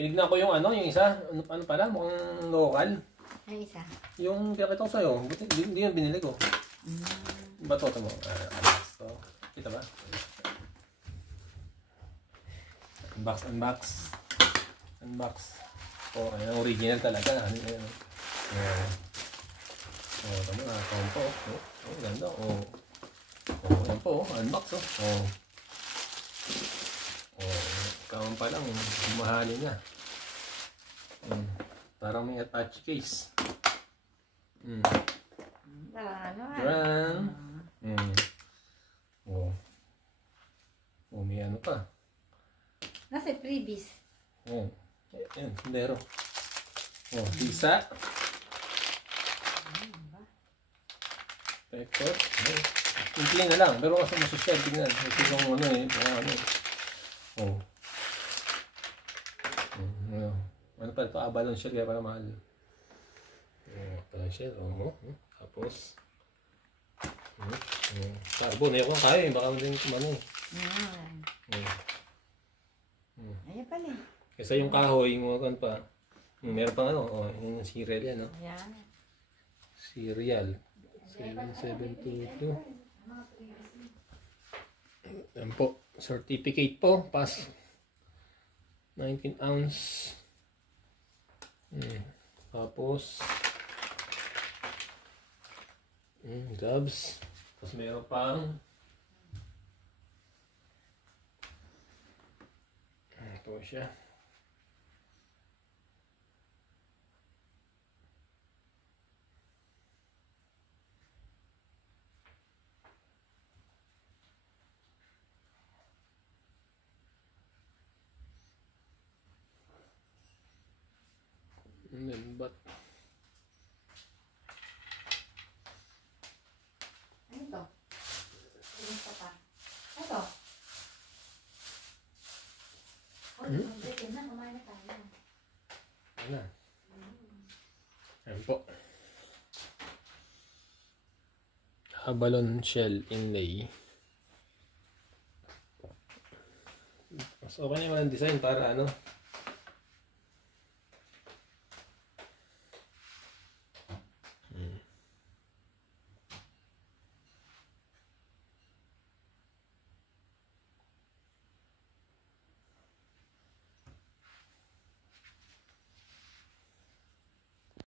Tinignan ko yung ano, yung isa. Ano pala? Mukhang local. Ay, isa. Yung pinakita ko sa'yo. Hindi yung binili ko. Ba ito mo? Ito. Kita ba? Unbox. Oh, ayan, original talaga. Ayan. Oh, tama na. Kompo. Oh, ganda. Oh, ayan po. Unbox. Oh. Kawan pa lang. Mahalin na. Parang may attach case. Dran. Oh, may ano pa. Nasa freebies. Ayan, sundero. Pisa. Pepper. Simple na lang, pero kasi masosyal tingnan. Kasi yung ano ano pa ito? Balon shell kaya pala mahal. Balon shell. Tapos carbon. Ayaw kong kaya. Baka hindi kumano. Ayan pala. Kasi yung kahoy, yung mga pa. Meron pang ano. Yung cereal yan. Ayan. Cereal. 7722. Yan po. Certificate po. Pass. 19 ounce. Tapos gloves. Tapos meron pang ito siya. But ano ito? Ito pa. Ito. Kumain na tayo. Ano? Ayan po. Balon shell inlay. Mas okay naman ang design para ano.